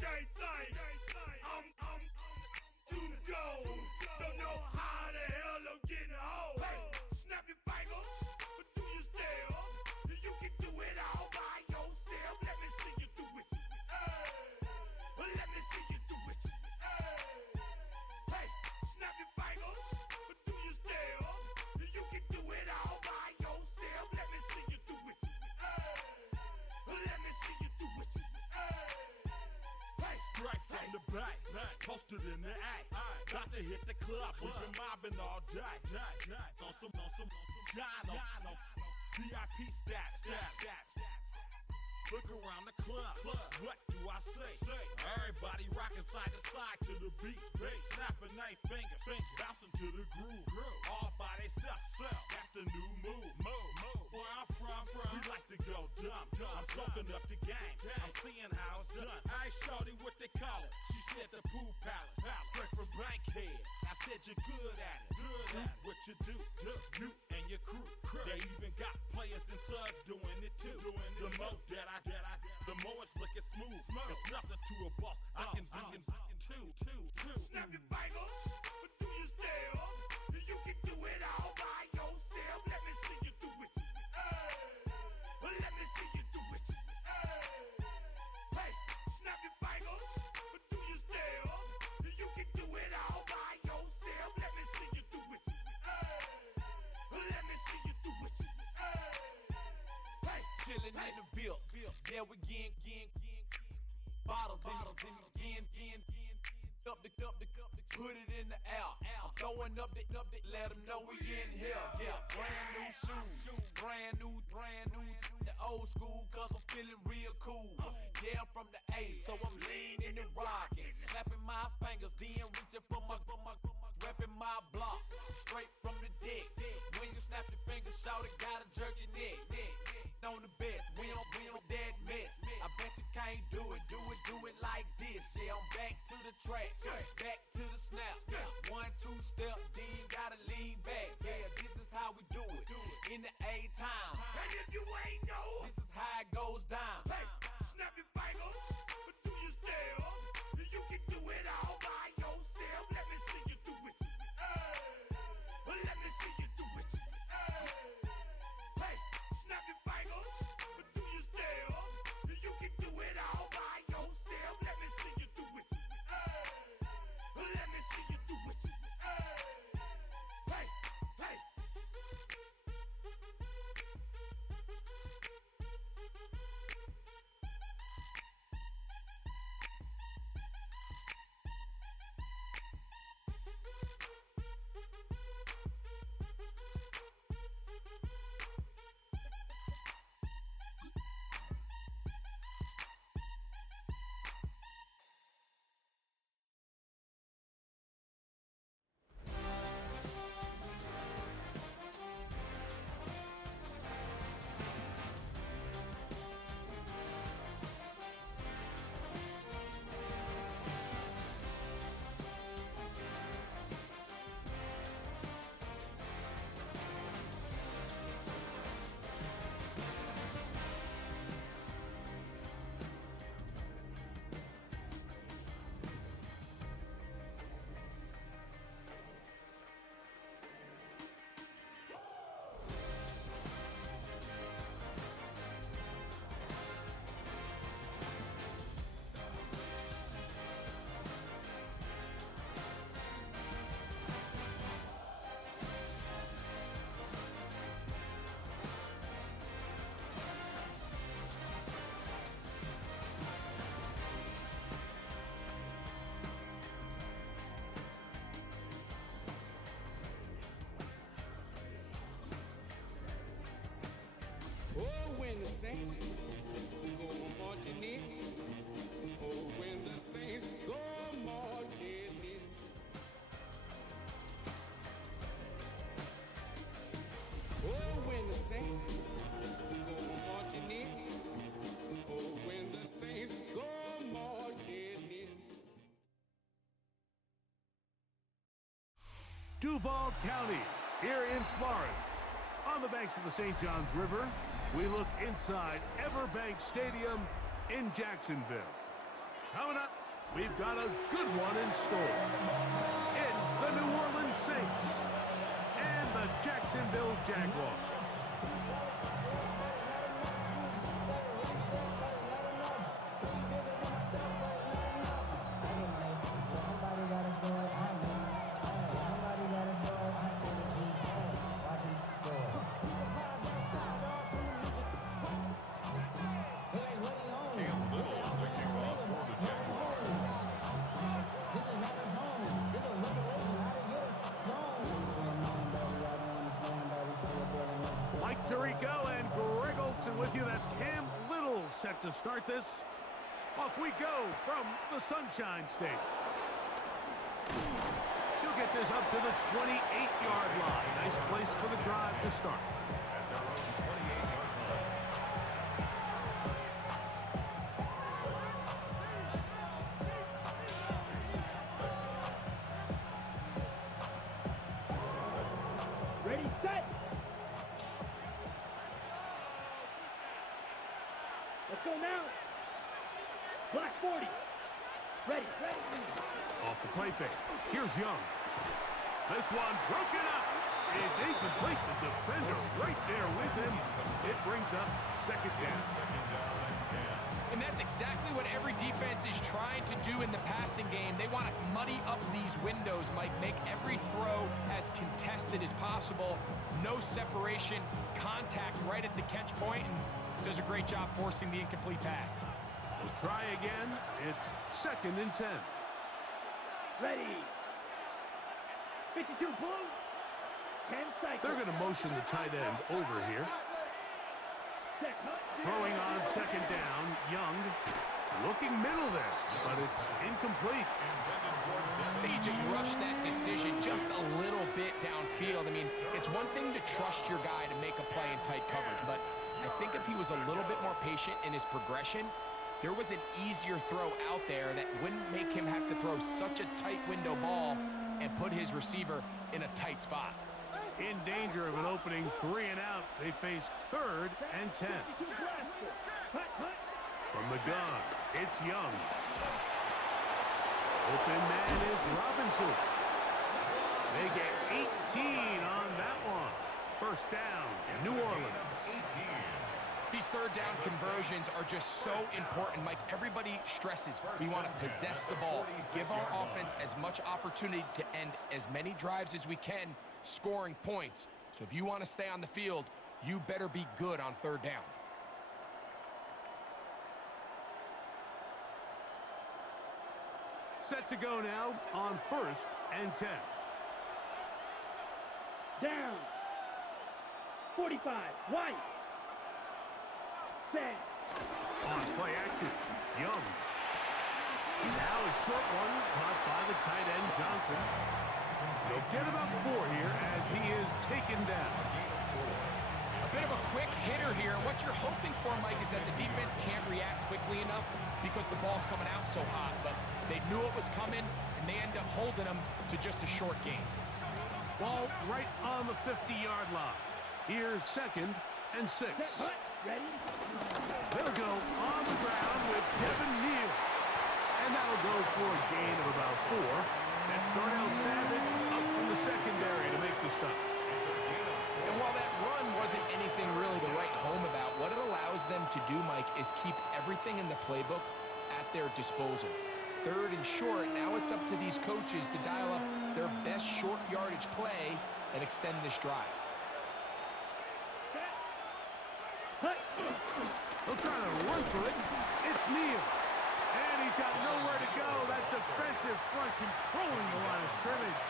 can't think. I'm too go. Don't know how the hell I'm getting home. Hey, snap your fingers, but do you still? You can do it all by yourself. Let me see you do it. Let me see you do it. Hey, snap your fingers, but do you still? You can do it all by yourself. Let me see you do it. Let me see you do it. Hey, straight from the back, posted in the act. Got to hit the club, we've been mobbing all day. On some Jono, VIP stats. Look around the club, what do I say? Everybody rocking side to side to the beat. Snapping their fingers, bouncing to the groove. All by themselves, that's the new move. Where I'm from, we like to go dumb. I'm soaking up the game, I'm seeing how it's done. I ain't shorty what they call it, she said the pool palace. Straight from Bankhead, I said you're good at it. Do what you do, you and your crew. They even got players and thugs doing it too. The more that I the more it's looking smooth. It's nothing to a boss. I can two. snap your fingers, but do you still? You can do it all by yourself. Let me see you do it. Let me see you do it. Hey, snap your fingers, but do you still? You can do it all by yourself. Let me see you do it. Let me see you do it. Hey, chillin' in the bill. Yeah, we again. Bottles in again. Up the put it in the air. I'm throwing up the, let them know we in here. Yeah, brand new shoes, brand new. The old school, cause I'm feeling real cool. Yeah, I'm from the A, so I'm leaning and rocking. Snapping my fingers, then reaching for my repping my block. Straight from the deck. When you snap your fingers, shout it, gotta jerk your neck. On the best, we don't that mess. I bet you can't do it like this. Yeah, I'm back to the track, back to the snap. 1, 2 step, then gotta lean back. Yeah, this is how we do it in the A time. and if you ain't know, This is how it goes down. hey, snap your fingers, but do you still? You can do it all by yourself. Let me see you do it. Let me see you do it. Hey, snap your fingers, but do you still? You can do it all by yourself. Let me see you do it. Let me see you do it. Hey. when the saints go marching in. Oh, when the saints go marching in. Oh, when the saints go marching in. Oh, when the saints go marching in. Duval County, here in Florida. On the banks of the St. Johns River, we look inside Everbank Stadium in Jacksonville. Coming up we've got a good one in store. It's the New Orleans Saints and the Jacksonville Jaguars. Mike Tirico and Greg Olson with you. That's Cam Little set to start this. Off we go from the Sunshine State. He'll get this up to the 28-yard line. Nice place for the drive to start. Ready, set. Let's go now. Black 40. Ready. Off the play fake. Here's Young. This one broken up. It's incomplete. The defender right there with him. It brings up second down. And that's exactly what every defense is trying to do in the passing game. They want to muddy up these windows, Mike. Make every throw as contested as possible. No separation, contact right at the catch point, and does a great job forcing the incomplete pass. We'll try again. It's 2nd and 10. Ready. 52 blue. 10 cycles. They're going to motion the tight end over here. Throwing on 2nd down. Young looking middle there, but it's incomplete. They just rushed that decision just a little bit downfield. I mean, it's one thing to trust your guy to make a play in tight coverage, but I think if he was a little bit more patient in his progression, there was an easier throw out there that wouldn't make him have to throw such a tight window ball and put his receiver in a tight spot. In danger of an opening 3 and out. They face 3rd and 10. From the gun, it's Young. Open man is Robinson. They get 18 on that one. First down, New Orleans. These 3rd down conversions are just so important, Mike. Everybody stresses we want to possess the ball, give our offense as much opportunity to end as many drives as we can, scoring points. So if you want to stay on the field, you better be good on 3rd down. Set to go now on 1st and 10. Down. 45. White. Set. On play action, Young. Now a short one caught by the tight end Johnson. They'll get about 4 here as he is taken down. A bit of a quick hitter here. What you're hoping for, Mike, is that the defense can't react quickly enough because the ball's coming out so hot. But they knew it was coming, and they end up holding them to just a short gain. Ball right on the 50-yard line. Here's 2nd and 6. Ready. They'll go on the ground with Devin Neal. And that'll go for a gain of about 4. That's Darnell Savage up from the secondary to make the stop. And while that run wasn't anything really to write home about, what it allows them to do, Mike, is keep everything in the playbook at their disposal. 3rd and short, now it's up to these coaches to dial up their best short yardage play and extend this drive. They'll try to run for it. It's Neal. And he's got nowhere to go. That defensive front controlling the line of scrimmage.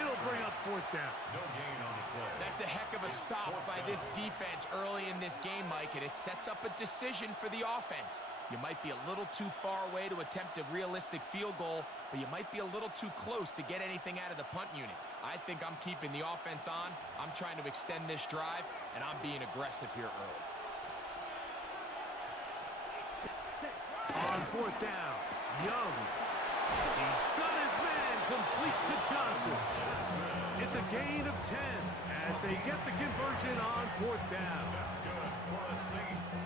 It'll bring up 4th down. No gain on the play. That's a heck of a stop by this defense early in this game, Mike, and it sets up a decision for the offense. You might be a little too far away to attempt a realistic field goal, but you might be a little too close to get anything out of the punt unit. I think I'm keeping the offense on. I'm trying to extend this drive, and I'm being aggressive here early. On 4th down, Young. He's got his man complete to Johnson. It's a gain of 10 as they get the conversion on 4th down.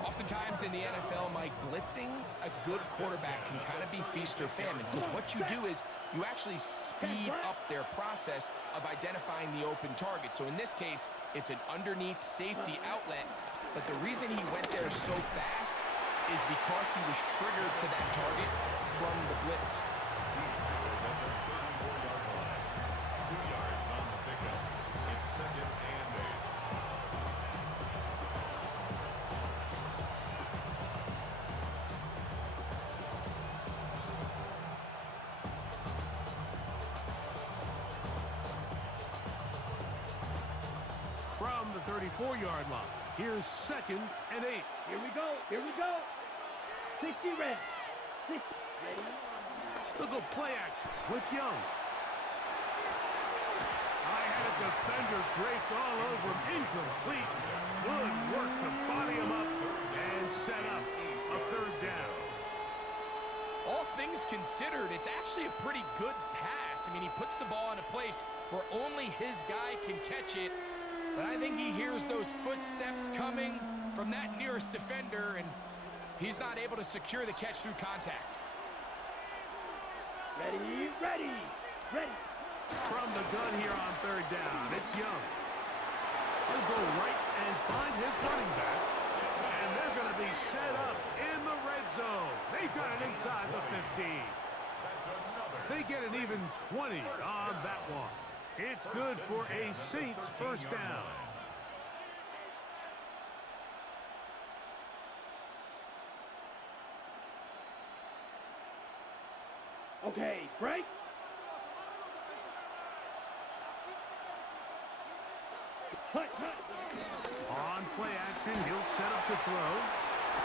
Oftentimes in the NFL, Mike, blitzing a good quarterback can kind of be feast or famine, because what you do is you actually speed up their process of identifying the open target. So in this case, it's an underneath safety outlet, but the reason he went there so fast is because he was triggered to that target from the blitz. From the 34-yard line, here's 2nd and 8. Here we go. Here we go. 60 red. 60 ready. Look at play action with Young. I had a defender draped all over him. Incomplete. Good work to body him up and set up a 3rd down. All things considered, it's actually a pretty good pass. I mean, he puts the ball in a place where only his guy can catch it. But I think he hears those footsteps coming from that nearest defender, and he's not able to secure the catch through contact. Ready, ready, ready. From the gun here on 3rd down, it's Young. He'll go right and find his running back, and they're going to be set up in the red zone. They got it inside the 15. They get an even 20 on that one. It's good for a Saints 1st down. Okay, break. Hut, hut. On play action, he'll set up to throw.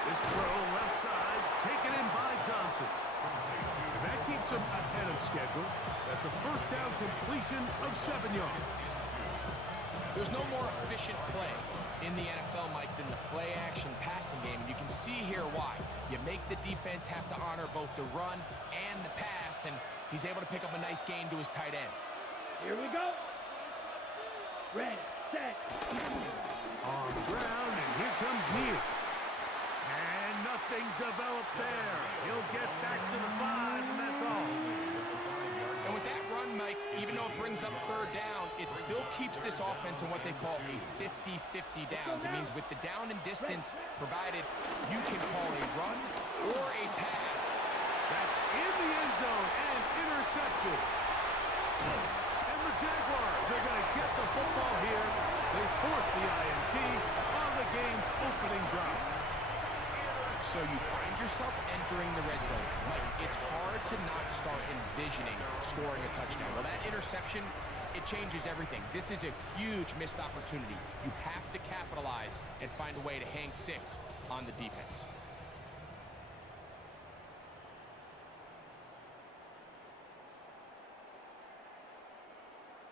This throw left side, taken in by Johnson. And that keeps him ahead of schedule. That's a 1st down completion of 7 yards. There's no more efficient play in the NFL, Mike, than the play-action passing game. And you can see here why. You make the defense have to honor both the run and the pass, and he's able to pick up a nice gain to his tight end. Here we go. Red, set. On the ground, and here comes Neal. And nothing developed there. He'll get back to the 5, and that's all. And with that run, Mike, even though it brings up 3rd down, it still keeps this offense in what they call a 50-50 downs. It means with the down and distance provided, you can call a run or a pass. That's in the end zone and intercepted. And the Jaguars are going to get the football here. They force the INT on the game's opening drive. So you find yourself entering the red zone. Mike, it's hard to not start envisioning scoring a touchdown. Well, that interception, it changes everything. This is a huge missed opportunity. You have to capitalize and find a way to hang 6 on the defense.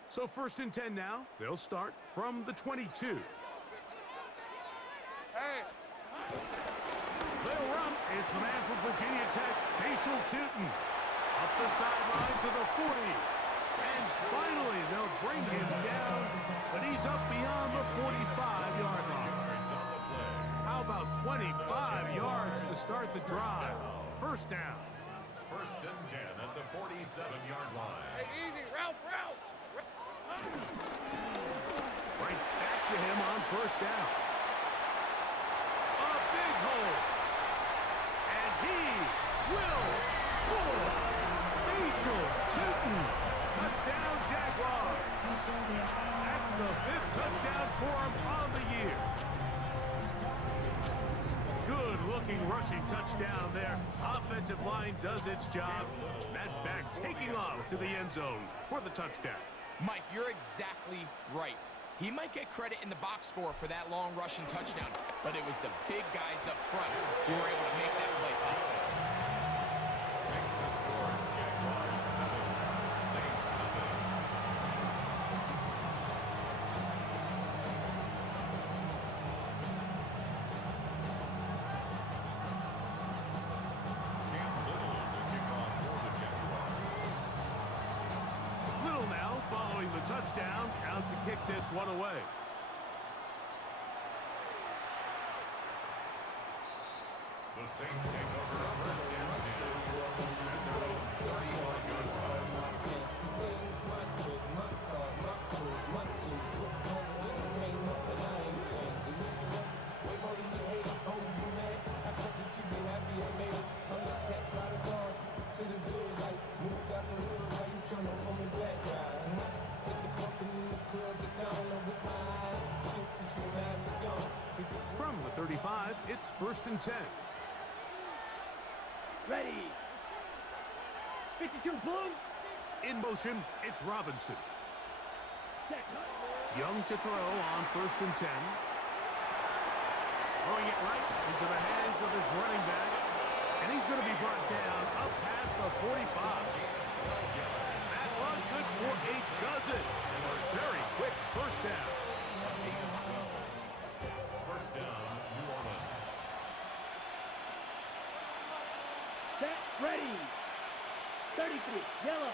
So 1st and 10 now. They'll start from the 22. Hey. They'll run. It's the man from Virginia Tech, Bashal Tootin. Up the sideline to the 40. And finally, they'll bring him down, but he's up beyond the 45-yard line. How about 25 yards to start the drive? 1st down. 1st and 10 at the 47-yard line. Hey, easy, Ralph. Right back to him on 1st down. A big hole. And he will score. Bashal Tootin. Touchdown, Jaguars. That's the 5th touchdown for him on the year. Good-looking rushing touchdown there. Offensive line does its job. That back taking off to the end zone for the touchdown. Mike, you're exactly right. He might get credit in the box score for that long rushing touchdown, but it was the big guys up front who were able to make that play possible. Makes the score Jaguars 7, Saints nothing. Cam Little to kick off for the Jaguars. Little now following the touchdown, out to kick this one away. The Saints take over first and 10. And their own 30-yard line. From the 35, it's first and 10. Ready. 52 blue. In motion, it's Robinson. Set. Young to throw on first and 10. Throwing it right into the hands of his running back. And he's going to be brought down up past the 45. That run good for 8 does it. Very quick first down. First down, New Orleans. Set. Ready. 33. Yellow.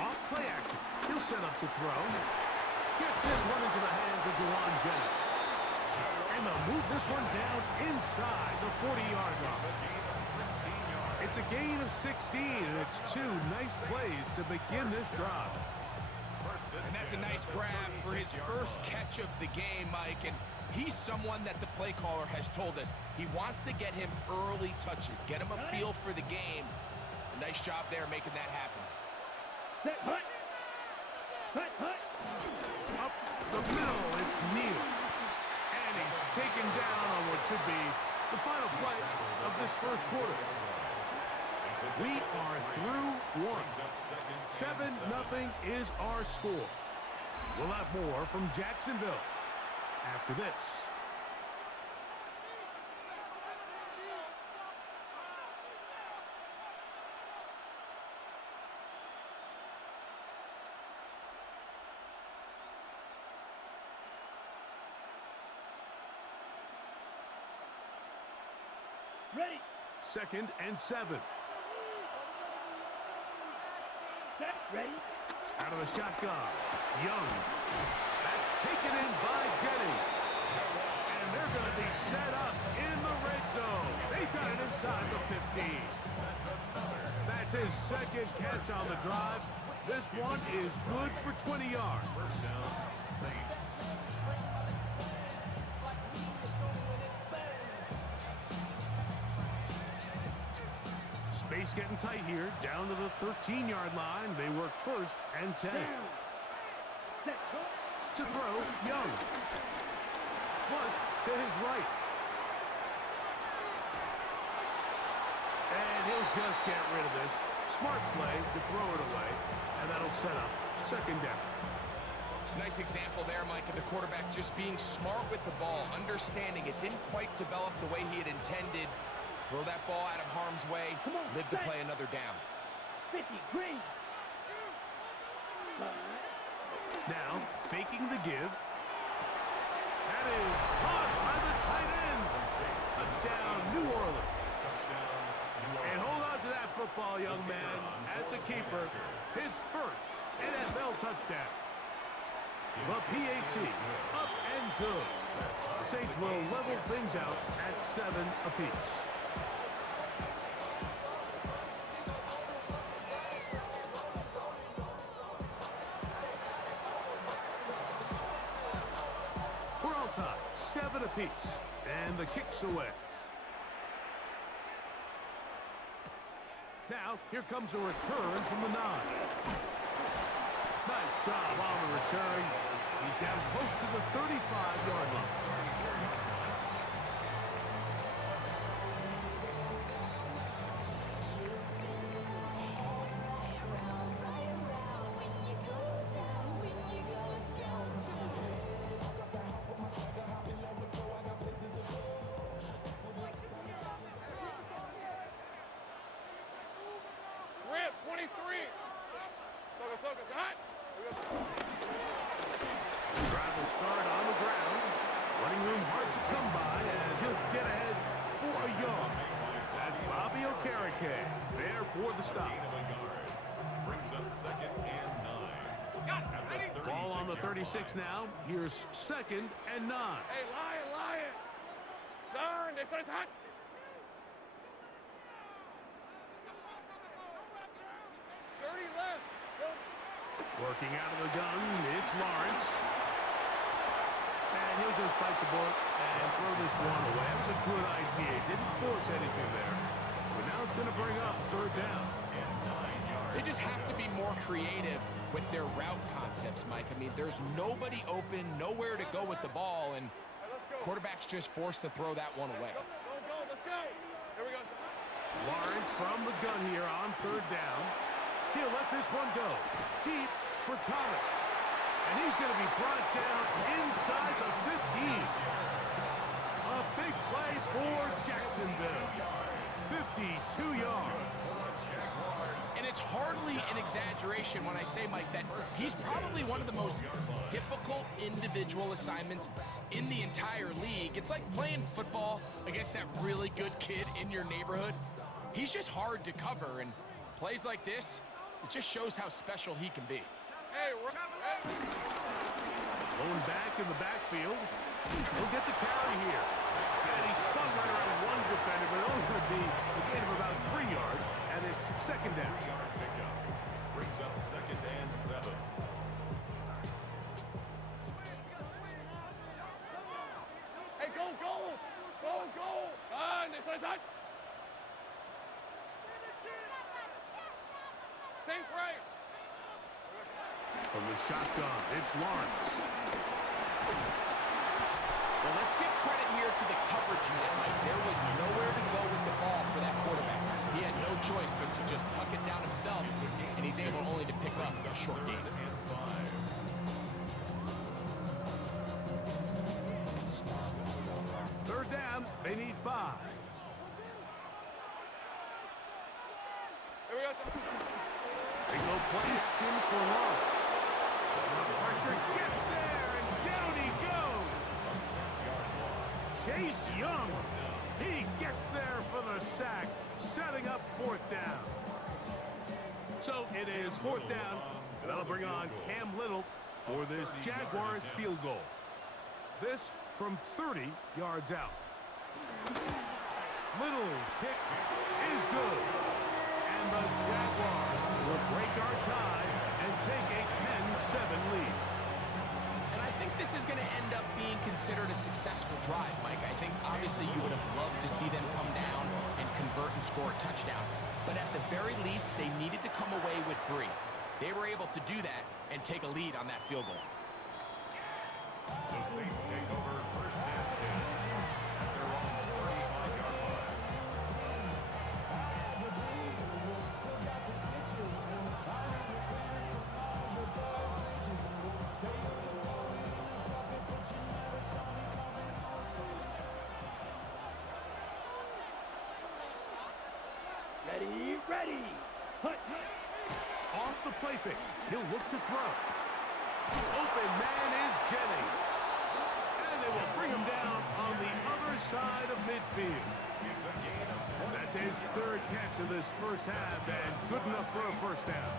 Off play action. He'll set up to throw. Gets this one into the hands of Dewan Bennett. And they'll move this one down inside the 40-yard line. It's a gain of 16, and it's 2 nice plays to begin this drive. And that's a nice grab for his first catch of the game, Mike. And he's someone that the play caller has told us he wants to get him early touches, get him a feel for the game. A nice job there making that happen. Set. Hut. Hut. Hut. Up the middle, it's Neal. And he's taken down on what should be the final play of this first quarter. We are through one. 7-0 is our score. We'll have more from Jacksonville after this. Ready. 2nd and 7. Set. Ready. Out of the shotgun. Young. That's taken in by Jennings. And they're going to be set up in the red zone. They've got it inside the 15. That's his 2nd catch on the drive. This one is good for 20 yards. First down, Saints. Space getting tight here, down to the 13-yard line. They work first and 10. Set. To throw, Young. Flush to his right. And he'll just get rid of this. Smart play to throw it away, and that'll set up 2nd down. Nice example there, Mike, of the quarterback just being smart with the ball, understanding it didn't quite develop the way he had intended. Throw that ball out of harm's way, live to play another down. 50 green. Now, faking the give. That is caught by the tight end. Touchdown, New Orleans. And hold on to that football, young man. That's a keeper. His first NFL touchdown. The PAT, up and good. The Saints will level things out at 7 apiece. We're all tied, 7 apiece, and the kick's away. Now, here comes a return from the 9. Nice job on the return. He's down close to the 35-yard line. Drive will start on the ground. Running room hard to come by as he'll get ahead for a yard. That's Bobby Okereke there for the stop. Brings up 2nd and 9. Ball on the 36 now. Here's 2nd and 9. Hey, Lion! Turn, this is hot! Dirty left! Working out of the gun, it's Lawrence. And he'll just bite the bullet and throw this one away. That was a good idea. Didn't force anything there. But now it's going to bring up 3rd down. They just have to be more creative with their route concepts, Mike. I mean, there's nobody open, nowhere to go with the ball, and quarterback's just forced to throw that one away. Let's go! Here we go. Lawrence from the gun here on 3rd down. He'll let this one go. Deep for Thomas. And he's going to be brought down inside the 15. A big play for Jacksonville. 52 yards. And it's hardly an exaggeration when I say, Mike, that he's probably one of the most difficult individual assignments in the entire league. It's like playing football against that really good kid in your neighborhood. He's just hard to cover, and plays like this, it just shows how special he can be. Going back in the backfield. He'll get the carry here. And he spun right around one defender, but only going to be a gain of about 3 yards, and it's 2nd down. Brings up 2nd and 7. Hey, go! This is hot! Sink right! From the shotgun, it's Lawrence. Well, let's give credit here to the coverage unit, Mike. There was nowhere to go with the ball for that quarterback. He had no choice but to just tuck it down himself, and he's able only to pick up a short gain. 3rd down, they need 5. Here we go. They go play action for Lawrence. Pressure gets there, and down he goes. Chase Young, he gets there for the sack, setting up 4th down. So it is 4th down, and that'll bring on Cam Little for this Jaguars field goal. This from 30 yards out. Little's kick is good. And the Jaguars will break our tie and take a 10-7 lead. And I think this is going to end up being considered a successful drive, Mike. I think obviously you would have loved to see them come down and convert and score a touchdown. But at the very least, they needed to come away with 3. They were able to do that and take a lead on that field goal. The Saints take over 1st and 10. At their own 35-yard line. Ready. Hut. Off the play fake, he'll look to throw. Open man is Jennings. And they will bring him down on the other side of midfield. That's his 3rd catch of this first half, and good enough for a 1st down.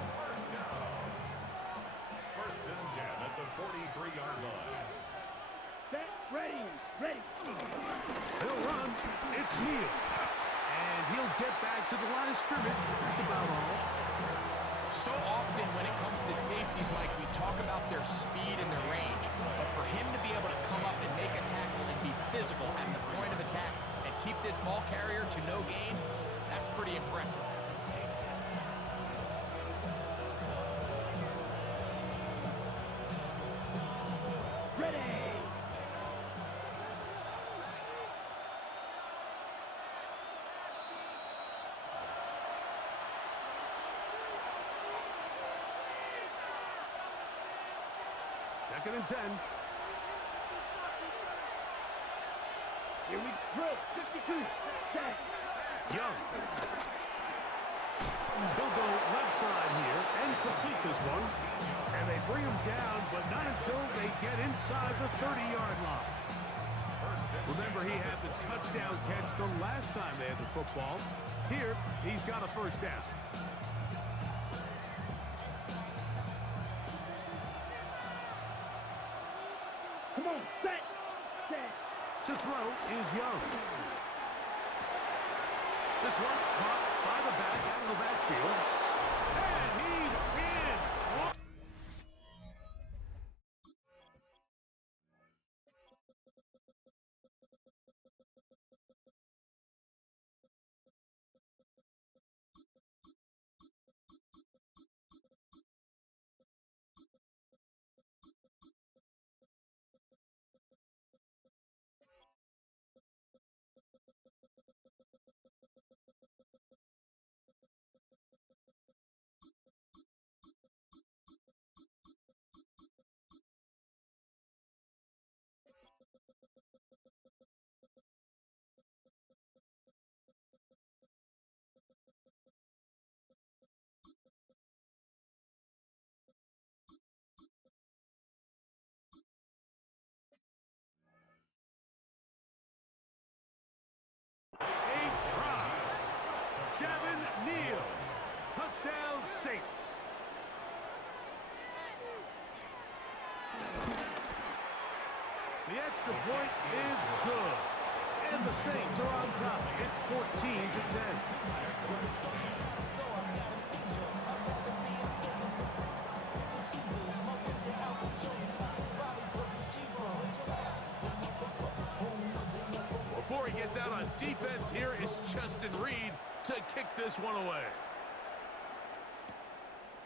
1st and 10 at the 43-yard line. Set. Ready. He'll run. It's Neal. And he'll get back to the line of scrimmage. That's about all. So often when it comes to safeties, Mike, we talk about their speed and their range. But for him to be able to come up and make a tackle and be physical at the point of attack and keep this ball carrier to no gain, that's pretty impressive. Ready. Second and 10. Here we go. 52. Set. Young. They'll go left side here and complete this one. And they bring him down, but not until they get inside the 30-yard line. 1st and Remember, he had the touchdown catch the last time they had the football. Here, he's got a first down. Come on, set. To throw is Young. This one caught by the back out of the backfield. And he's in. Neal. Touchdown, Saints. The extra point is good. And the Saints are on top. It's 14-10. Before he gets out on defense, here is Justin Reed to kick this one away.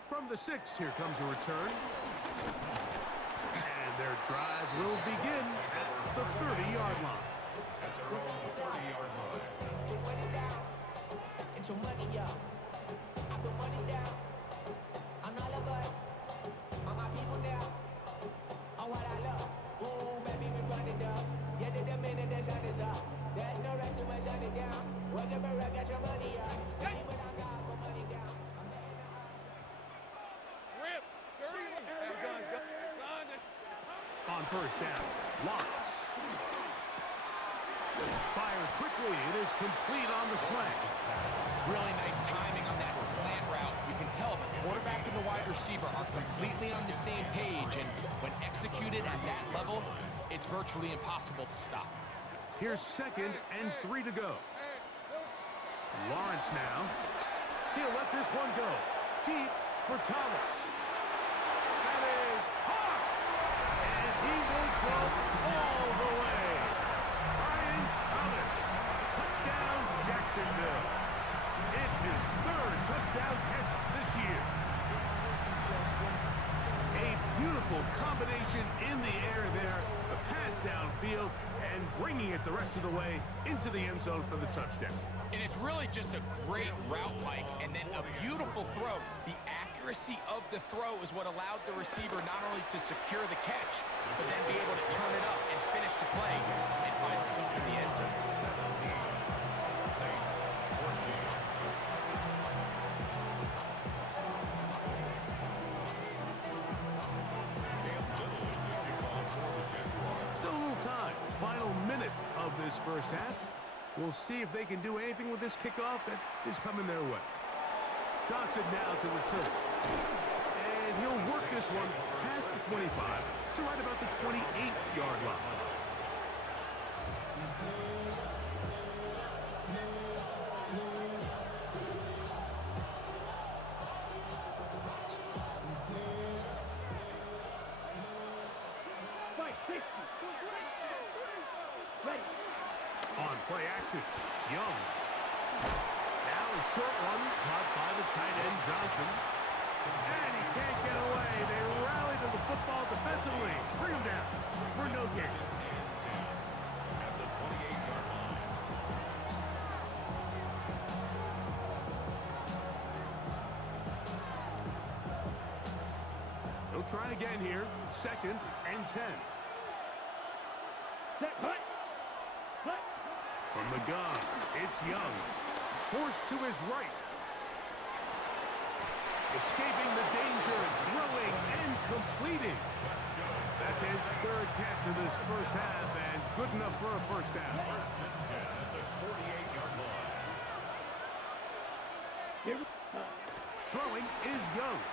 From the 6, here comes a return. And their drive will begin at the 30-yard line. At their own 30-yard line. Get your money up. I put money down on all of us, on my people now, on what I love. Ooh, baby, we run it up. Yeah, the minute the sun is up. There's no rest to my shut it down. Whatever, I got your money up. Say what I got, put money down. Rip, dirty. On first down, Lawrence. Fires quickly. It is complete on the slant. Really nice timing on that slant route. You can tell the quarterback and the wide receiver are completely on the same page, and when executed at that level, it's virtually impossible to stop. Here's 2nd and 3 to go. Lawrence now. He'll let this one go. Deep for Thomas. That is hot. And he will go all the way. Brian Thomas. Touchdown, Jacksonville. It's his 3rd touchdown catch this year. A beautiful combination in the air there. The pass downfield and bringing it the rest of the way into the end zone for the touchdown. And it's really just a great route, Mike, and then a beautiful throw. The accuracy of the throw is what allowed the receiver not only to secure the catch, but then be able to turn it up and finish the play and find himself in the end zone. 17, Saints 14. Still a little time. Final minute of this first half. We'll see if they can do anything with this kickoff that is coming their way. Johnson now to return. And he'll work this one past the 25 to right about the 28-yard line. On play action, Young. Now a short one caught by the tight end Johnson. And he can't get away. They rally to the football defensively. Bring him down for no gain. At the 28-yard line. They'll try again here. 2nd and 10. Set, hut. From the gun, it's Young. Forced to his right. Escaping the danger, throwing and completing. That's It's his third catch of this first half, and good enough for a first down. First and 10 at the 48-yard line. Throwing is Young.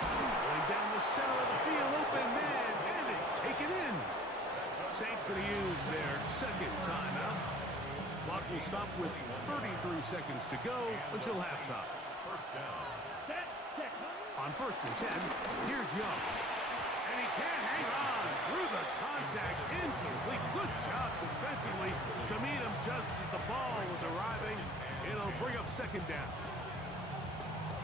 Going down the center of the field, open man, and it's taken in. Saints going to use their second timeout. Clock will stop with 33 seconds to go until halftime. First down. On first and 10, here's Young. And he can't hang on through the contact. Incomplete. Good job defensively to meet him just as the ball was arriving. It'll bring up second down.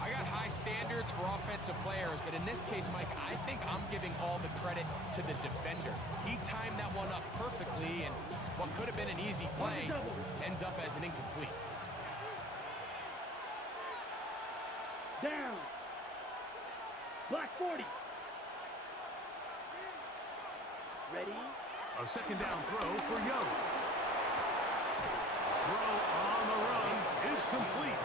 I got high standards for offensive players, but in this case, Mike, I think I'm giving all the credit to the defender. He timed that one up perfectly, and what could have been an easy play ends up as an incomplete. Down. Black 40. Ready? A second down throw for Young. Throw on the run is complete.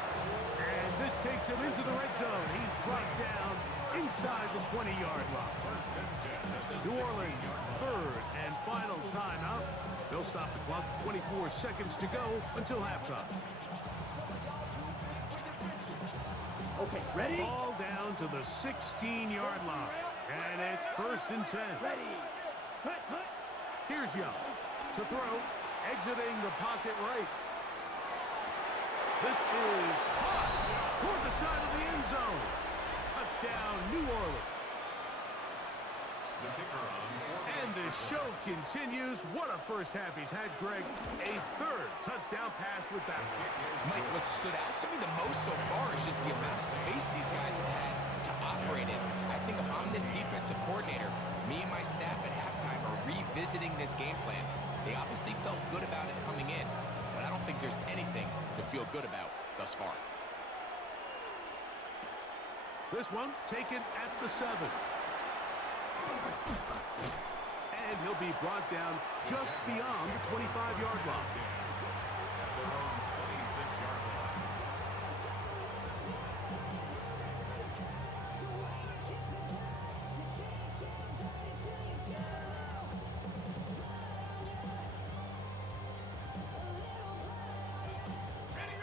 And this takes him into the red zone. He's brought down inside the 20-yard line. First and 10 at the New Orleans, third and final timeout. They'll stop the clock. 24 seconds to go until halftime. Okay, ready? Ball down to the 16-yard line. And it's first and 10. Ready. Cut. Here's Young to throw, exiting the pocket right. This is caught toward the side of the end zone. Touchdown, New Orleans. The kicker on And the show continues. What a first half he's had, Greg. A third touchdown pass with that one. Mike, what stood out to me the most so far is just the amount of space these guys have had to operate in. I think if I'm this defensive coordinator, me and my staff at halftime are revisiting this game plan. They obviously felt good about it coming in, but I don't think there's anything to feel good about thus far. This one taken at the 7. And he'll be brought down just beyond the 25-yard line. At their own 26-yard line. Ready.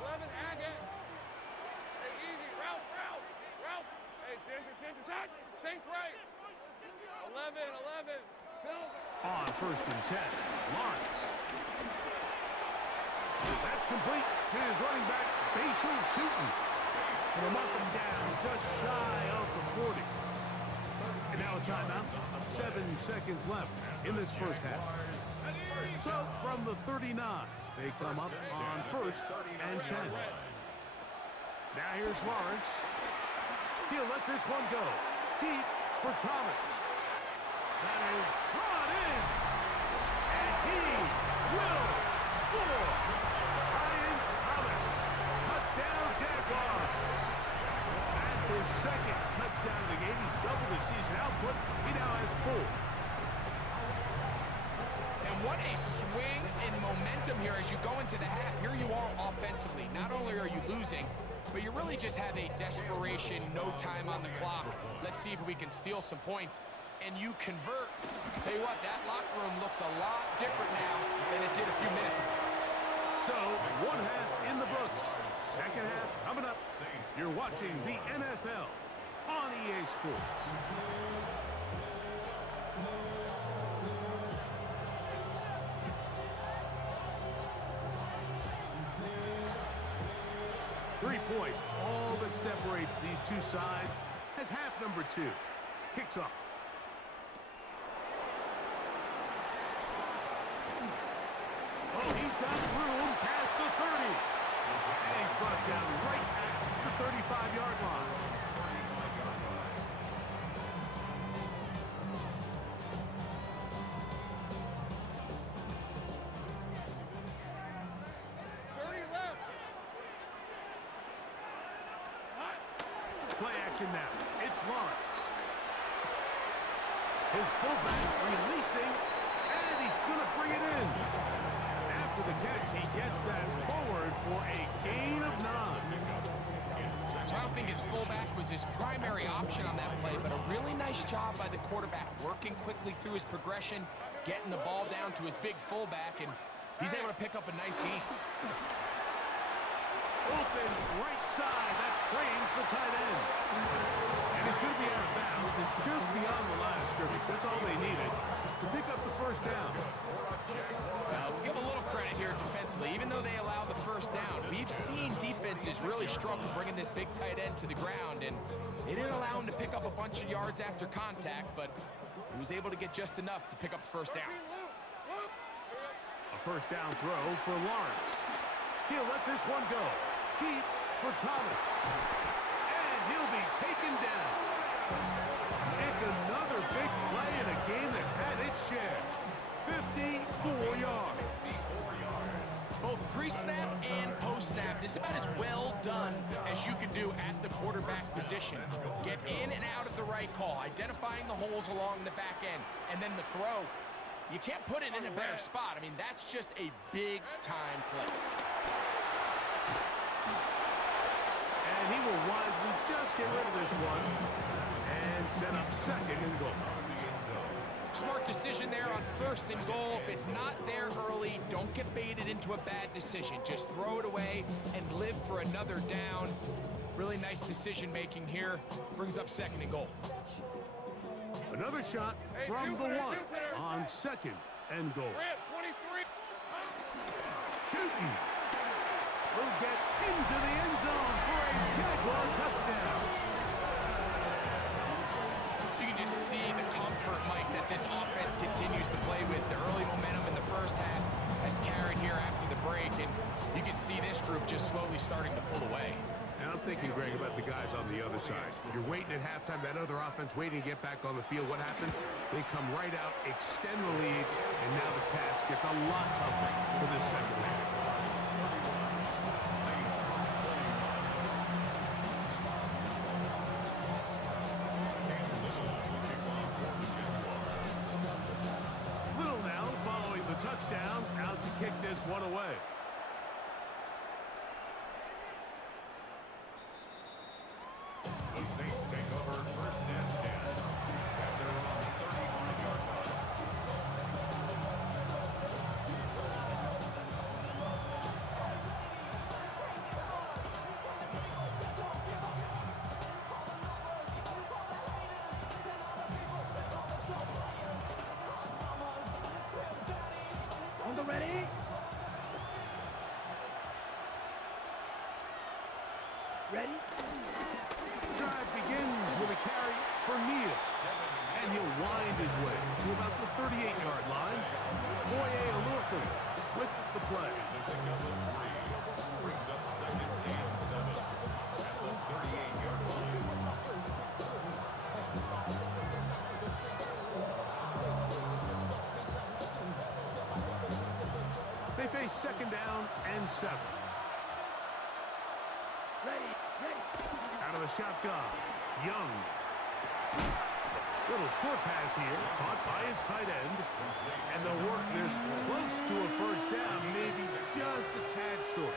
11, Agate. Hey, easy. Route. Hey, attention. Touch. Sink right. 11. Silver. On first and 10, Lawrence. That's complete to his running back, Bashir Tootin. And he'll mark him down just shy of the 40. And now a timeout. 7 seconds left in this first half. So from the 39, they come up on first and 10. Now here's Lawrence. He'll let this one go. Deep for Thomas. That is brought in. And he will score. Ryan Thomas. Touchdown, Jaguars. That's his second touchdown of the game. He's doubled his season output. He now has 4. And what a swing in momentum here as you go into the half. Here you are offensively. Not only are you losing, but you really just have a desperation, no time on the clock. Let's see if we can steal some points. And you convert. Tell you what, that locker room looks a lot different now than it did a few minutes ago. So, one half in the books. Second half coming up. You're watching the NFL on EA Sports. Points, all that separates these two sides, as half number 2 kicks off. Oh, he's got room past the 30. And he's brought down right at the 35-yard line. Play action now. It's Lawrence. His fullback releasing, and he's going to bring it in. After after the catch, he gets that forward for a gain of 9. So I don't think his fullback was his primary option on that play, but a really nice job by the quarterback working quickly through his progression, getting the ball down to his big fullback, and he's able to pick up a nice gain. Open right side, that strains the tight end. And he's going to be out of bounds and just beyond the line of scrimmage. That's all they needed to pick up the first down. We'll give a little credit here defensively. Even though they allow the first down, we've seen defenses really struggle bringing this big tight end to the ground, and they didn't allow him to pick up a bunch of yards after contact, but he was able to get just enough to pick up the first down. A first down throw for Lawrence. He'll let this one go. Deep for Thomas. And he'll be taken down. It's another big play in a game that's had its share. 54 yards. Both pre-snap and post-snap, this is about as well done as you can do at the quarterback position. Get in and out of the right call, identifying the holes along the back end, and then the throw. You can't put it in a better spot. I mean, that's just a big-time play. And he will wisely just get rid of this one and set up second and goal. Smart decision there on first and goal. If it's not there early, don't get baited into a bad decision. Just throw it away and live for another down. Really nice decision making here. Brings up second and goal. Another shot from the one on second and goal. Shooting. Will get into the end zone for a Jaguar touchdown. You can just see the comfort, Mike, that this offense continues to play with. The early momentum in the first half has carried here after the break, and you can see this group just slowly starting to pull away. And I'm thinking, Greg, about the guys on the other side. You're waiting at halftime, that other offense waiting to get back on the field. What happens? They come right out, extend the lead, and now the task gets a lot tougher for this second half. Touchdown, out to kick this one away. The Saints take over first and 10 at their own 35-yard line. Ready? Ready? Drive begins with a carry for Neal. And he'll wind his way to about the 38-yard line. Boye Alurkin with the play. Brings up second and 7 at the 38-yard line. They face second down and 7. Ready, ready. Out of the shotgun, Young. Little short pass here, caught by his tight end. And they'll work this close to a first down, maybe just a tad short.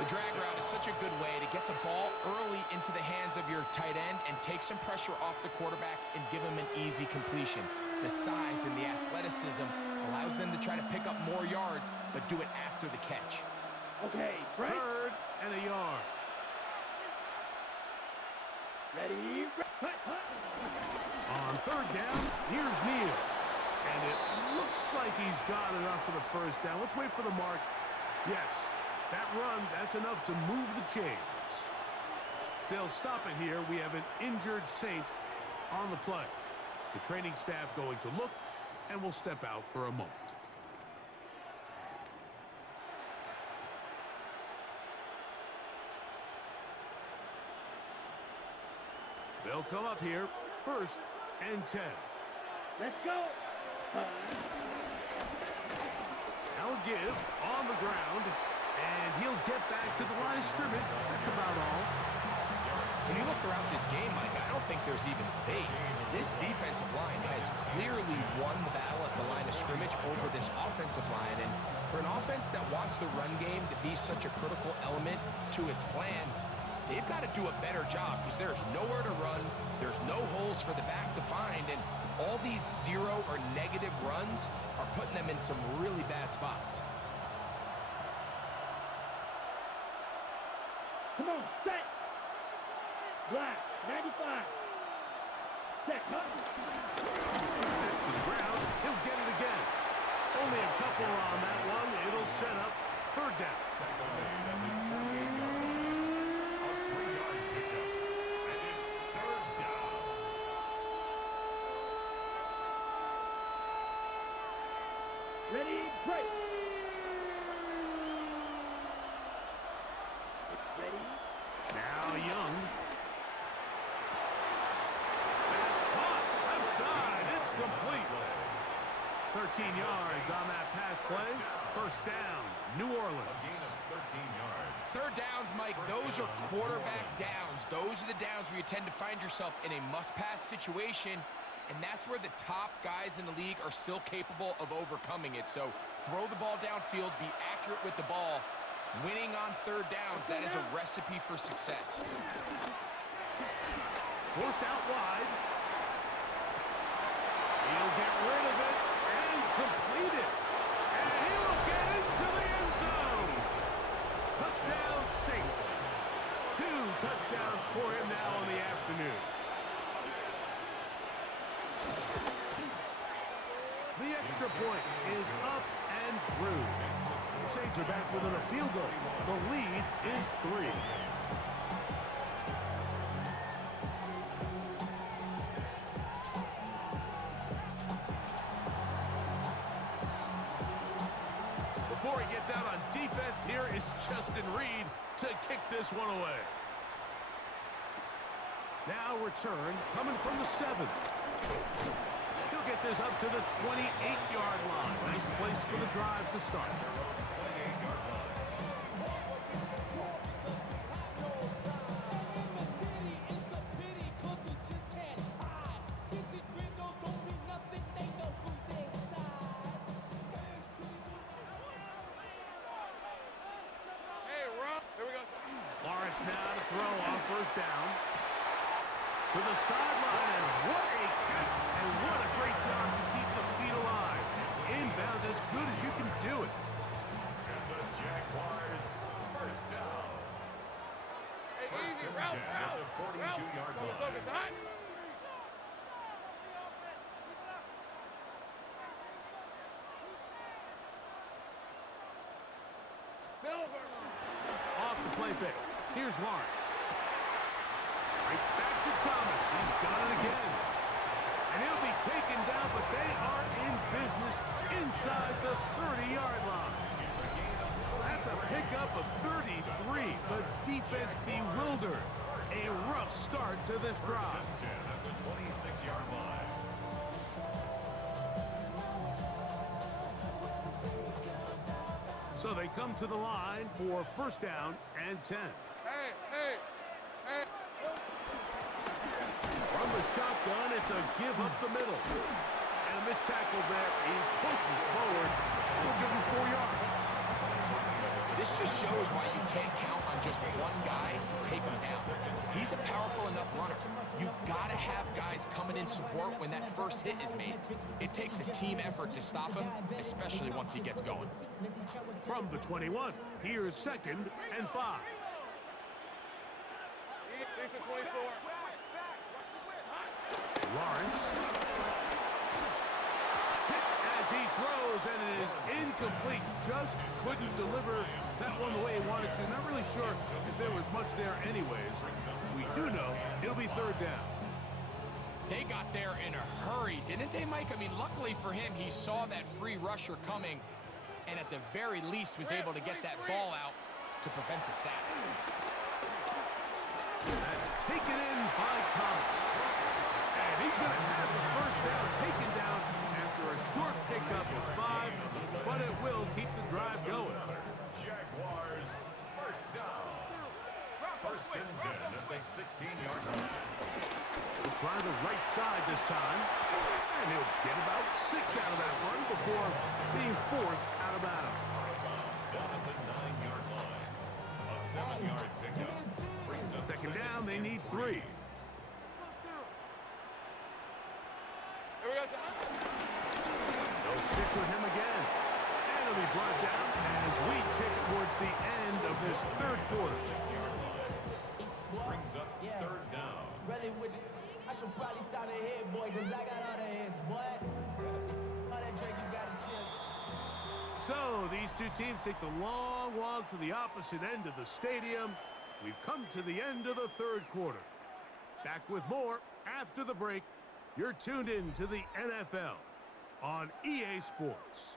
The drag route is such a good way to get the ball early into the hands of your tight end and take some pressure off the quarterback and give him an easy completion. The size and the athleticism allows them to try to pick up more yards, but do it after the catch. Okay, right. Third and a yard. Ready, On third down, here's Neal. And it looks like he's got enough for the first down. Let's wait for the mark. Yes, that run, that's enough to move the chains. They'll stop it here. We have an injured Saint on the play. The training staff going to look, and we'll step out for a moment. They'll come up here, first and 10. Let's go. Now give on the ground, and he'll get back to the line of scrimmage. That's about all. When you look throughout this game, Mike, I don't think there's even debate. This defensive line has clearly won the battle at the line of scrimmage over this offensive line. And for an offense that wants the run game to be such a critical element to its plan, they've got to do a better job because there's nowhere to run, there's no holes for the back to find, and all these zero or negative runs are putting them in some really bad spots. Come on, set. Black, 95. Set, cut. To the ground. He'll get it again. Only a couple on that one. It'll set up third down. Tackle made at this 48-yard line. A 3-yard pickup. And it's third down. Ready, break. It's ready. Now Young. That's caught. Left side. It's complete. 13 yards on that pass play. First down, New A Orleans. gain of 13 yards. Third downs, Mike, those are quarterback downs. Those are the downs where you tend to find yourself in a must-pass situation, and that's where the top guys in the league are still capable of overcoming it. So throw the ball downfield, be accurate with the ball. Winning on third downs, that is a recipe for success. Forced out wide. He'll get rid of it and complete it. And he'll get into the end zone. Touchdown Saints. 2 touchdowns for him now in the afternoon. The extra point is up and through. The Saints are back within a field goal. The lead is 3. Before he gets out on defense, here is Justin Reed to kick this one away. Now return coming from the 7. He'll get this up to the 28-yard line. Nice place for the drive to start. 28-yard line. Lawrence now to throw on first down. To the sideline, and what a catch, and what a great job to keep the feet alive. Inbounds as good as you can do it. And the Jaguars first down. First and 10 at the 42-yard line. Off the play fake. Here's Lawrence. Right back to Thomas. He's got it again. And he'll be taken down, but they are in business inside the 30-yard line. That's a pickup of 33. The defense bewildered. A rough start to this drive. 10 at the 26-yard line. So they come to the line for first down and 10. From the shotgun, it's a give up the middle. And a missed tackle there. He pushes forward. He'll give him 4 yards. This just shows why you can't count on just one guy to take him down. He's a powerful enough runner. You gotta have guys coming in support when that first hit is made. It takes a team effort to stop him, especially once he gets going. From the 21, here's second and 5. Lawrence. Hit as he throws, and it is incomplete. Just couldn't deliver that one the way he wanted to. Not really sure if there was much there anyways. We do know it'll be third down. They got there in a hurry, didn't they, Mike? I mean, luckily for him, he saw that free rusher coming, and at the very least was able to get that ball out to prevent the sack. That's taken in by Thomas. And he's going to have the first down taken down after a short pickup of 5, but it will keep the drive going. Jaguars first down. First and 10 at the 16. 16-yard line. He'll try the right side this time. And he'll get about 6 out of that run before being forced out of bounds. Down at the 9-yard line. A 7-yard pickup. Brings up Second down, they need 3. They'll stick with him again. And he'll be brought down as we tick towards the end of this third quarter. 6-yard line. Brings up third down. Really with it. I should probably sign a head, boy, because I got all the hits, boy. All that drink, you got to chill. So these two teams take the long walk to the opposite end of the stadium. We've come to the end of the third quarter. Back with more after the break. You're tuned in to the NFL on EA Sports.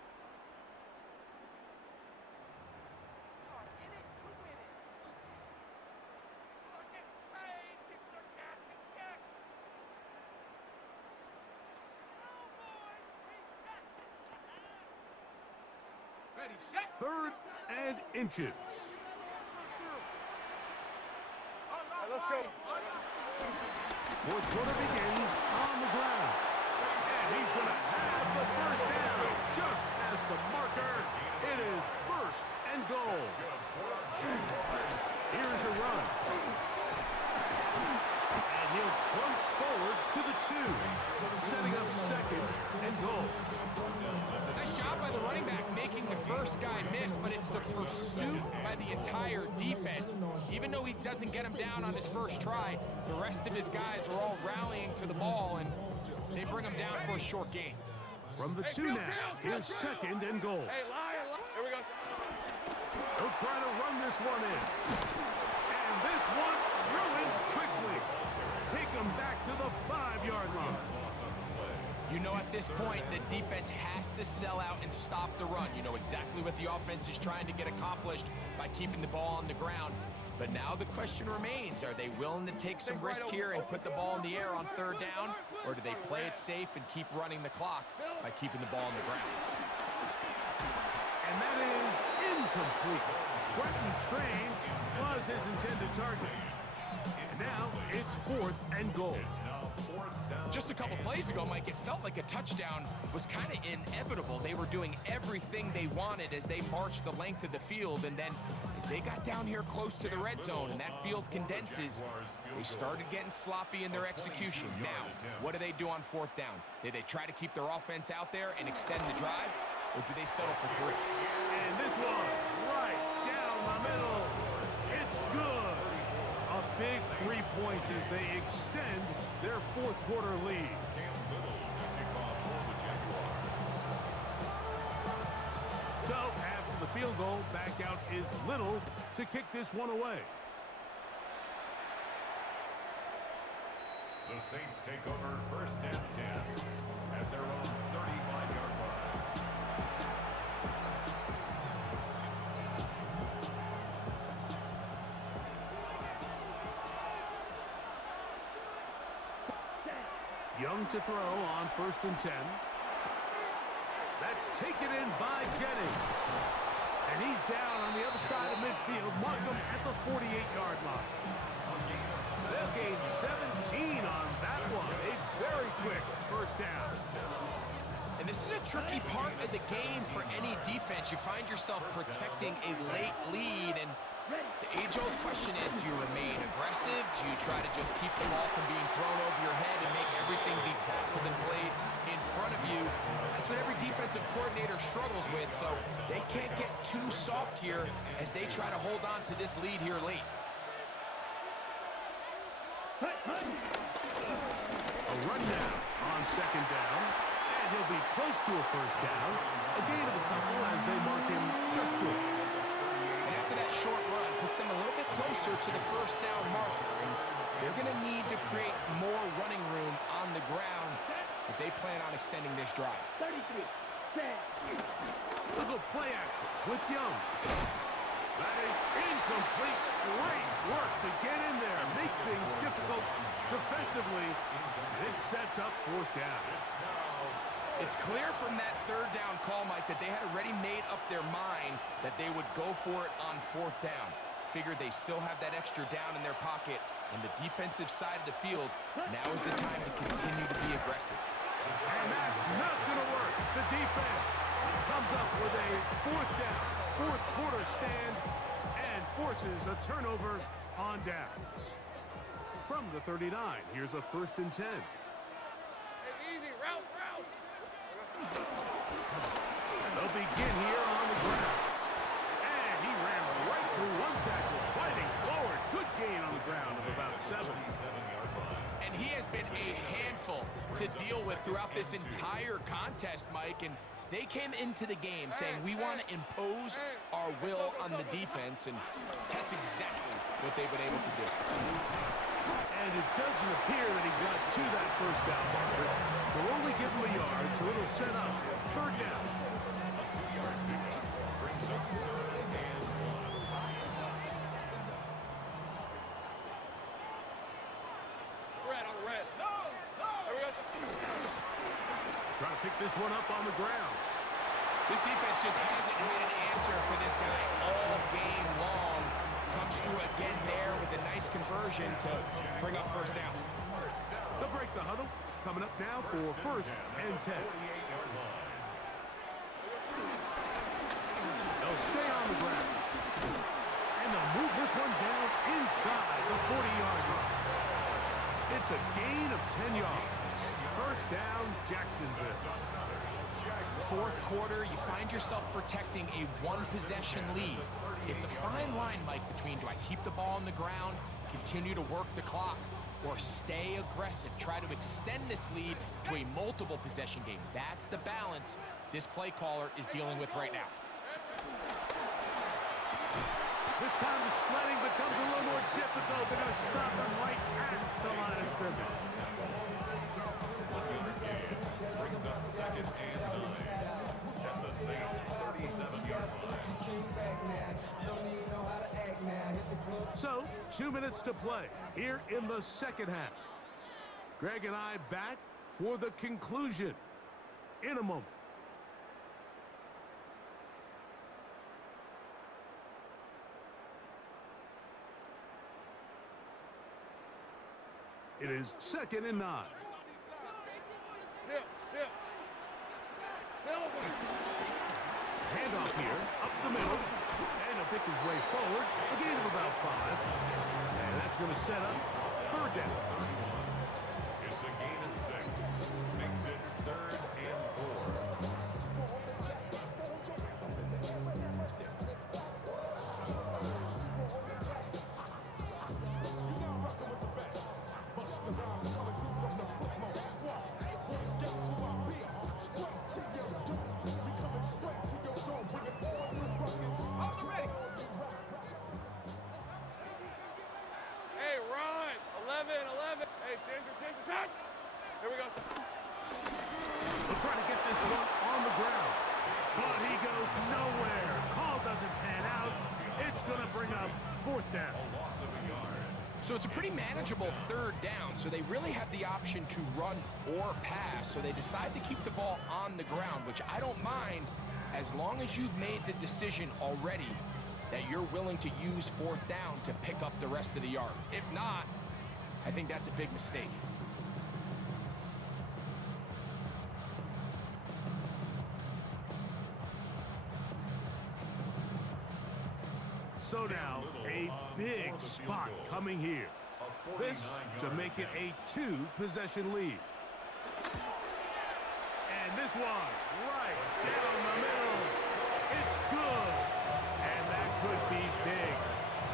Third and inches. Let's go. Fourth quarter begins on the ground. And he's going to have the first down. Just past the marker. It is first and goal. Here's a run. And he'll plunge forward to the 2. Setting up second and goal. Nice job by the running back making the first guy miss, but it's the pursuit by the entire defense. Even though he doesn't get him down on his first try, the rest of his guys are all rallying to the ball, and they bring him down for a short gain. From the 2 now, here's second and goal. Hey, lie. Here we go. He'll try to run this one in. And this one ruined quickly. Take him back to the 5-yard line. You know at this point, the defense has to sell out and stop the run. You know exactly what the offense is trying to get accomplished by keeping the ball on the ground. But now the question remains, are they willing to take some risk here and put the ball in the air on third down? Or do they play it safe and keep running the clock by keeping the ball on the ground? And that is incomplete. Quentin Strange was his intended target. And now it's fourth and goal. Just a couple plays ago, Mike, it felt like a touchdown was kind of inevitable. They were doing everything they wanted as they marched the length of the field, and then as they got down here close to the red zone and that field condenses, they started getting sloppy in their execution. Now, what do they do on fourth down? Did they try to keep their offense out there and extend the drive, or do they settle for 3? And this one, right down the middle. It's good. A big 3 points as they extend their fourth quarter lead. So after the field goal, back out is Little to kick this one away. The Saints take over first and 10 at their own 35-yard line. Young to throw on first and 10. That's taken in by Jennings. And he's down on the other side of midfield. Mark him at the 48-yard line. They'll gain 17 on that one. A very quick first down. And this is a tricky part of the game for any defense. You find yourself protecting a late lead, and the age-old question is, do you remain aggressive? Do you try to just keep the ball from being thrown over your head and make everything be tackled and played in front of you? That's what every defensive coordinator struggles with, so they can't get too soft here as they try to hold on to this lead here late. A run now on second down, and he'll be close to a first down. A gain of a couple as they mark him just short. And after that short run, puts them a little bit closer to the first down marker, and they're going to need to create more running room on the ground if they plan on extending this drive. 33, 10. Little play action with Young. That is incomplete. Great work to get in there, make things difficult defensively. It sets up fourth down. It's clear from that third down call, Mike, that they had already made up their mind that they would go for it on fourth down. figured they still have that extra down in their pocket, and the defensive side of the field, now is the time to continue to be aggressive. And that's not going to work. The defense comes up with a fourth down, fourth quarter stand, and forces a turnover on downs. From the 39, here's a 1st and 10. Hey, easy, route. They'll begin here on the ground. And he ran right through one tackle, fighting forward. Good gain on the ground of about 7. And he has been a handful to deal with throughout this entire contest, Mike. And they came into the game saying, we want to impose our will on the defense, and that's exactly what they've been able to do. And it doesn't appear that he got to that first down marker. They'll only give him a yard, so it'll set up 3rd down. Trying to pick this one up on the ground. This defense just hasn't had an answer for this guy all game long. Comes through again there with a nice conversion to bring up 1st down. They'll break the huddle. Coming up now for 1st and 10. They'll stay on the ground. And they'll move this one down inside the 40-yard line. It's a gain of 10 yards. 1st down, Jacksonville. 4th quarter, you find yourself protecting a 1-possession lead. It's a fine line, Mike, between do I keep the ball on the ground, continue to work the clock, or stay aggressive, try to extend this lead to a multiple possession game. That's the balance this play caller is dealing with right now. This time the sledding becomes a little more difficult. They're going to stop him right at the line of scrimmage. Brings up 2nd and 9 at the Saints' 37-yard line. So, 2 minutes to play here in the 2nd half. Greg and I back for the conclusion in a moment. It is 2nd and 9. Handoff here, up the middle, and he'll pick his way forward, a gain of about 5. And that's going to set up 3rd down. It's a gain of 6. Makes it 3rd and 11. Hey, Ginger, touch. Here we go. They'll try to get this one on the ground. But he goes nowhere. Call doesn't pan out. It's going to bring up 4th down. A loss of a yard. So it's a pretty manageable 3rd down, so they really have the option to run or pass, so they decide to keep the ball on the ground, which I don't mind as long as you've made the decision already that you're willing to use 4th down to pick up the rest of the yards. If not, I think that's a big mistake. So now, a big spot coming here. This to make it a 2-possession lead. And this one, right down the middle. It's good. And that could be big.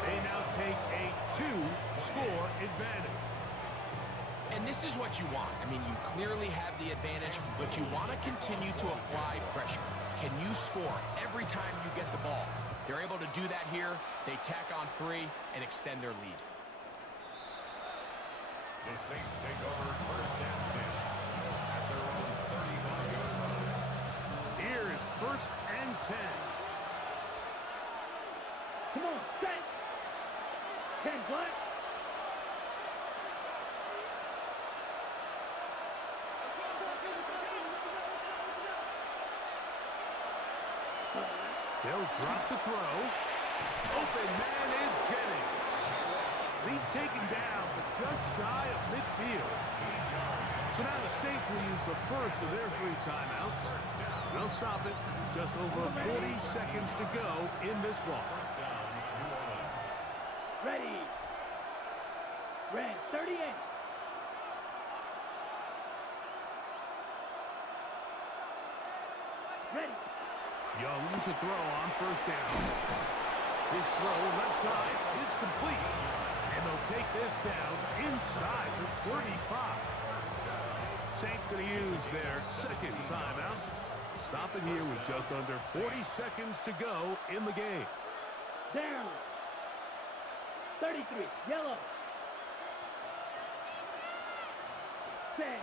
They now take a 2-score advantage. And this is what you want. I mean, you clearly have the advantage, but you want to continue to apply pressure. Can you score every time you get the ball? They're able to do that here. They tack on 3 and extend their lead. The Saints take over 1st and 10 at their own 35-yard line. Here is 1st and 10. Come on, set. 10, what? They'll drop to throw. Open man is Jennings. He's taken down, but just shy of midfield. So now the Saints will use the first of their 3 timeouts. They'll stop it. Just over 40 seconds to go in this one. Ready. Red 38. Ready. Young to throw on first down. His throw left side is complete. And they'll take this down inside the 35. Saints going to use their second timeout. Stop it here with just under 40 seconds to go in the game. Down. 33. Yellow. Set.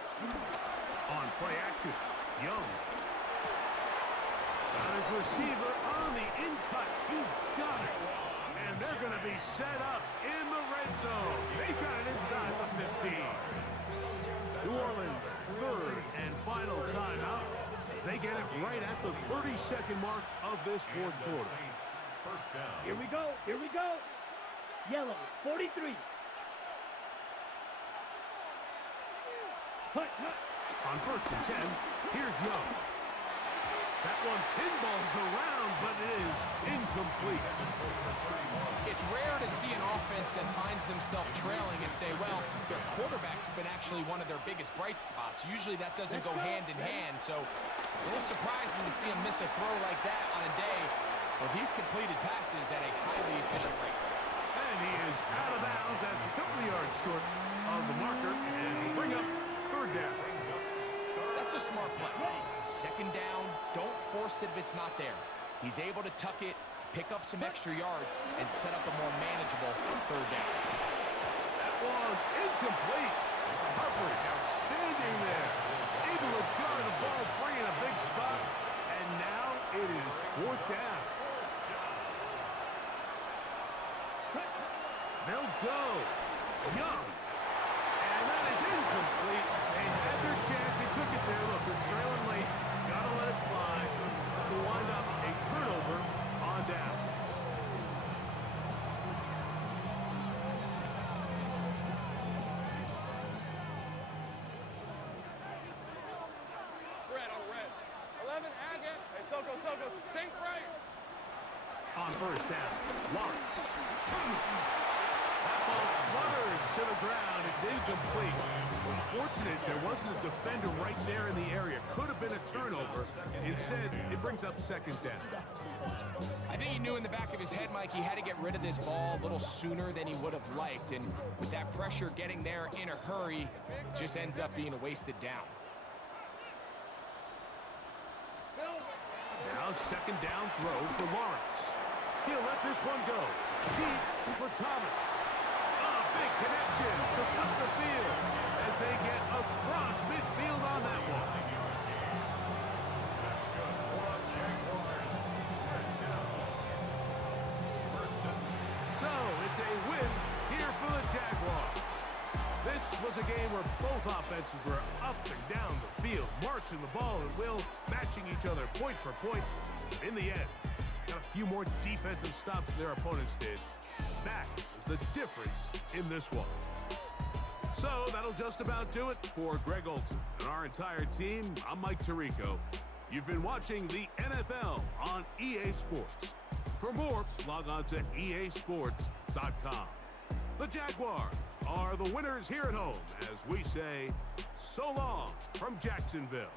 On play action, Young. Got his receiver on the in-cut. He's got it. And they're going to be set up in the red zone. They've got it inside the 15. New Orleans, third and final timeout. As they get it right at the 30-second mark of this fourth quarter. Here we go. Here we go. Yellow, 43. Hut, hut. On first and 10, here's Young. That one pinballs around, but it is incomplete. It's rare to see an offense that finds themselves trailing and say, well, their quarterback's been actually one of their biggest bright spots. Usually that doesn't go hand in hand, so it's a little surprising to see him miss a throw like that on a day where he's completed passes at a highly efficient rate. And he is out of bounds at a couple of yards short of the marker, and will bring up third down. That's a smart play. Second down, don't force it if it's not there. He's able to tuck it, pick up some extra yards, and set up a more manageable third down. That one incomplete. Hubbard outstanding there. Able to jar the ball free in a big spot. And now it is fourth down. They'll go. Young. And that is incomplete. They had their chance. They took it there. Look, they're trailing late. Gotta let it fly. This will wind up a turnover on down. Red on red. 11, Agate. Hey, Soko, Saint right. On first down, Lawrence. That ball flutters to the ground. It's incomplete. Unfortunate there wasn't a defender right there in the area. Could have been a turnover. Instead, it brings up second down. I think he knew in the back of his head, Mike, he had to get rid of this ball a little sooner than he would have liked. And with that pressure getting there in a hurry, it just ends up being a wasted down. Now second down throw for Lawrence. He'll let this one go. Deep for Thomas. A big connection to cut the field as they get across midfield on that one. That's good for Jaguars. First down. So it's a win here for the Jaguars. This was a game where both offenses were up and down the field, marching the ball at will, matching each other point for point. In the end, got a few more defensive stops than their opponents did. That is the difference in this one. So that'll just about do it for Greg Olson and our entire team. I'm Mike Tirico. You've been watching the NFL on EA Sports. For more, log on to easports.com. The Jaguars are the winners here at home as we say so long from Jacksonville.